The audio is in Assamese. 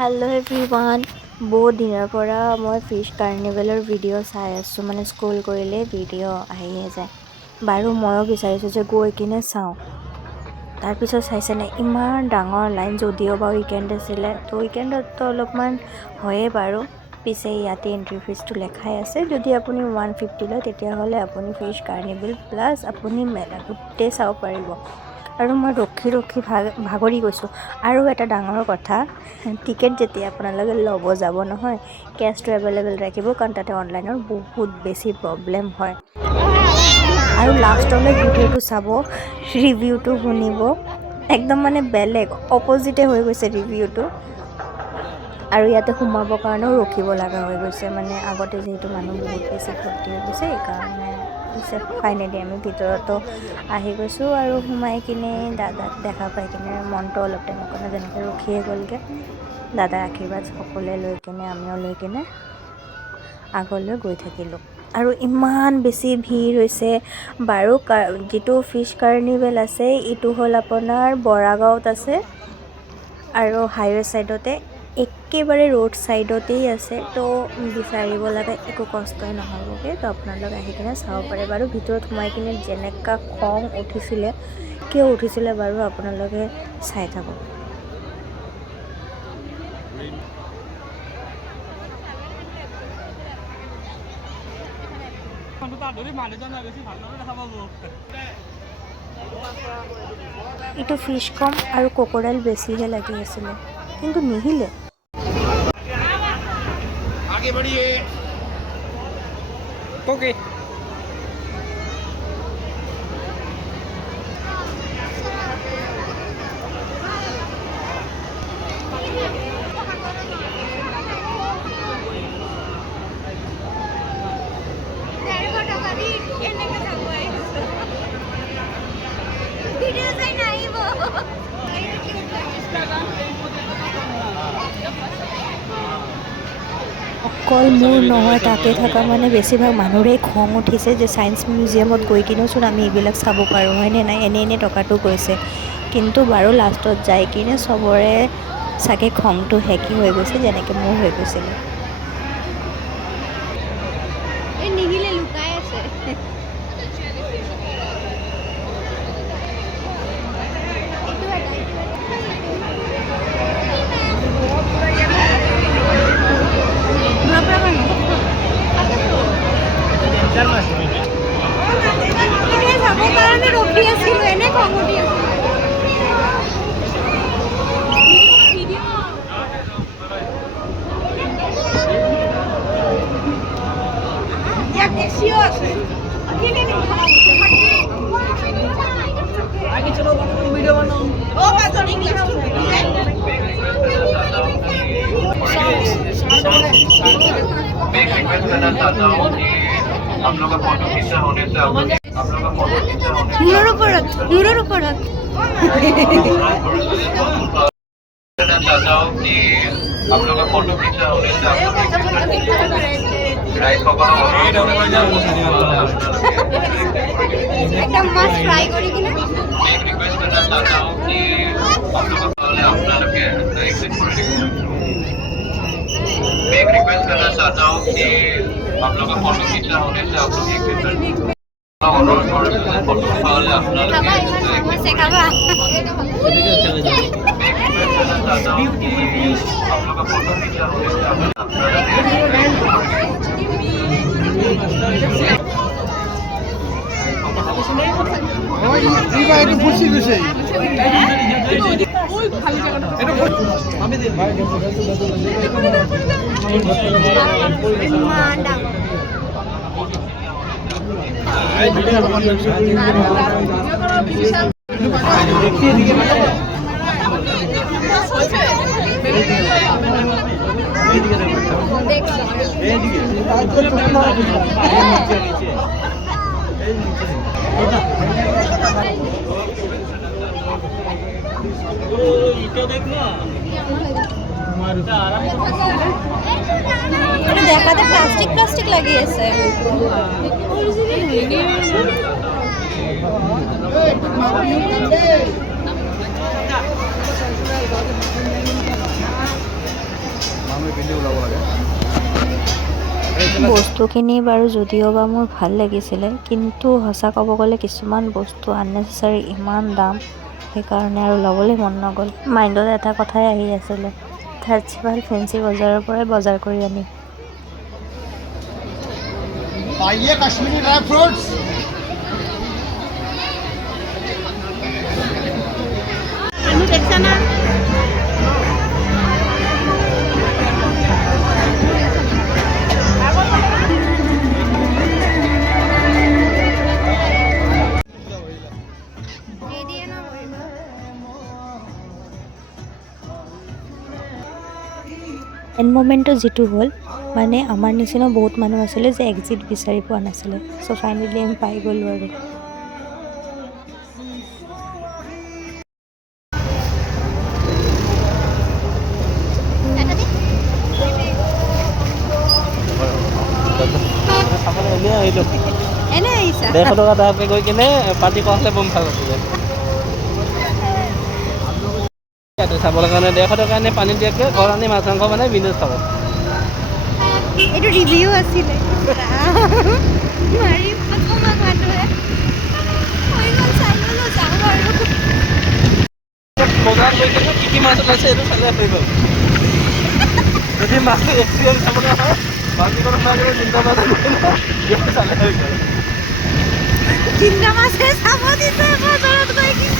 হেল্ল' এভৰিৱান, বহুত দিনৰ পৰা মই ফিছ কাৰ্নিভেলৰ ভিডিঅ' চাই আছোঁ। মানে স্ক্ৰল কৰিলে ভিডিঅ' আহিয়ে যায়। বাৰু ময়ো বিচাৰিছোঁ যে গৈ কিনে চাওঁ। তাৰপিছত চাইছেনে ইমান ডাঙৰ লাইন, যদিও বা উইকেণ্ড আছিলে, তো উইকেণ্ডততো অলপমান হয়ে বাৰু। পিছে ইয়াতে এণ্ট্ৰি ফিজটো লেখাই আছে। যদি আপুনি 150 লয় তেতিয়াহ'লে আপুনি ফিছ কাৰ্নিভেল প্লাছ আপুনি মেলা গোটেই চাব পাৰিব। আৰু মই ৰখি ভাগৰি গৈছোঁ। আৰু এটা ডাঙৰ কথা, টিকেট যেতিয়া আপোনালোকে ল'ব যাব নহয়, কেছটো এভেইলেবল ৰাখিব, কাৰণ তাতে অনলাইনৰ বহুত বেছি প্ৰব্লেম হয়। আৰু লাষ্টলৈ ভিডিঅ'টো চাব, ৰিভিউটো শুনিব, একদম মানে বেলেগ অপজিতে হৈ গৈছে ৰিভিউটো। আৰু ইয়াতে সোমাবৰ কাৰণেও ৰখিব লগা হৈ গৈছে, মানে আগতে যিহেতু মানুহ বহুত বেছি ভৰ্তি হৈ গৈছে, সেইকাৰণে পিছে ফাইনেলি আমি ভিতৰতো আহি গৈছোঁ। আৰু সোমাই কিনে দাদাক দেখা পাই কিনে মনটো অলপ টাইমৰ কাৰণে যেনেকৈ ৰখিয়ে গ'লগৈ। দাদাৰ আশীৰ্বাদ সকলোৱে লৈ কিনে আমিও লৈ কিনে আগলৈ গৈ থাকিলোঁ। আৰু ইমান বেছি ভিৰ হৈছে বাৰু। যিটো ফিছ কাৰ্নিভেল আছে এইটো হ'ল আপোনাৰ বৰাগাঁৱত আছে, আৰু হাইৱে ছাইডতে একেবাৰে ৰোড ছাইডতেই আছে। তো বিচাৰিব লাগে, একো কষ্টই নহ'বগৈ। তো আপোনালোকে আহি কিনে চাব পাৰে। বাৰু ভিতৰত সোমাই কিনে যেনেকুৱা খং উঠিছিলে, কিয় উঠিছিলে বাৰু আপোনালোকে চাই থাকক। এইটো ফিছ কম আৰু ক্ৰক'ডাইল বেছিহে লাগি আছিলে, কিন্তু নিহিলে। आगे बढ़िए। ओके। অকল মোৰ নহয়, তাতে থকা মানে বেছিভাগ মানুহৰেই খং উঠিছে যে ছায়েন্স মিউজিয়ামত গৈ কিনেওচোন আমি এইবিলাক চাব পাৰোঁ, হয়নে নাই? এনেই টকাটো গৈছে। কিন্তু বাৰু লাষ্টত যাই কিনে চবৰে চাগে খংটো হেকি হৈ গৈছে, যেনেকৈ মোৰ হৈ গৈছিলে। নিহিলে লুকাই আছে। চাবৰ কাৰণে ৰখি আছিলোঁ, এনে খং উঠি আছিল। आगे चलो, वीडियो बनाओ। मैं एक रिक्वेस्ट करना चाहता हूँ कि आप लोग का फोटो खींचा होने से आप लोग का फोटो खींचा होने से মূৰৰ ওপৰত करना चाहता हूँ कि आप लोग का फोटो खींचा होने से आप लोग राइस पकड़ा একটা মাছ ফ্রাই করে কিনা मैं एक रिक्वेस्ट करना चाहता हूँ कि आप लोग का अपना लगे एग्जिट मैं एक रिक्वेस्ट करना चाहता हूँ कि आप लोग का फोटो खींचा होने से आप लोग एग्जिट অনুরোধ করে ফটো তাহলে আপনারা খাবা ইমান সমস্যা খাবা এদিকে চলে যাবে आप लोग का फोटो खींचा होने से দেখাতে প্লাস্টিক লাগিয়েছে বস্তুখিনি বাৰু যদিও বা মোৰ ভাল লাগিছিলে, কিন্তু সঁচা ক'ব গ'লে কিছুমান বস্তু আননেচেচাৰী ইমান দাম, সেইকাৰণে আৰু ল'বলৈ মন নগ'ল। মাইণ্ডত এটা কথাই আহি আছিলে, তাতছে ভাল ফেঞ্চি বজাৰৰ পৰাই বজাৰ কৰি আনি। पाइए कश्मीरी ड्राई फ्रूट्स দেখছা না এণ্ড মমেণ্টটো যিটো হ'ল, মানে আমাৰ নিচিনা বহুত মানুহ আছিলে যে এক্সিট বিচাৰি পোৱা নাছিলে। চ' ফাইনেলি আমি পাই গ'লোঁ আৰু। এনেই আহিলোঁ, এনে আহিছা 150 টকা তাতে গৈ কিনে পাৰ্টি কৰা হ'লে বম ভাল আছিলে। ইয়াতে চাবলৈ কাৰণে 150 টকা এনে পানী দিয়াতকৈ ঘৰত আনি মাছ মাংস মানে বিন্দাছ খাব। এইটো ৰিভিউ আছিলে মাৰি অকমান মানুহে হৈ গ'ল চাই ল'লো যাওঁ আৰু বজাৰত গৈ কিনে কি মাছ ওলাইছে এইটো চালে হৈ গ'ল। যদি মাছটো এক্সপিৰিয়েঞ্চ চাবলৈ হয়, বাকীখন সোমাই গ'লে তিনিটা মাছ চালে হৈ গ'ল। তিনিটা মাছে চাব দিছে বজাৰত গৈ কিনে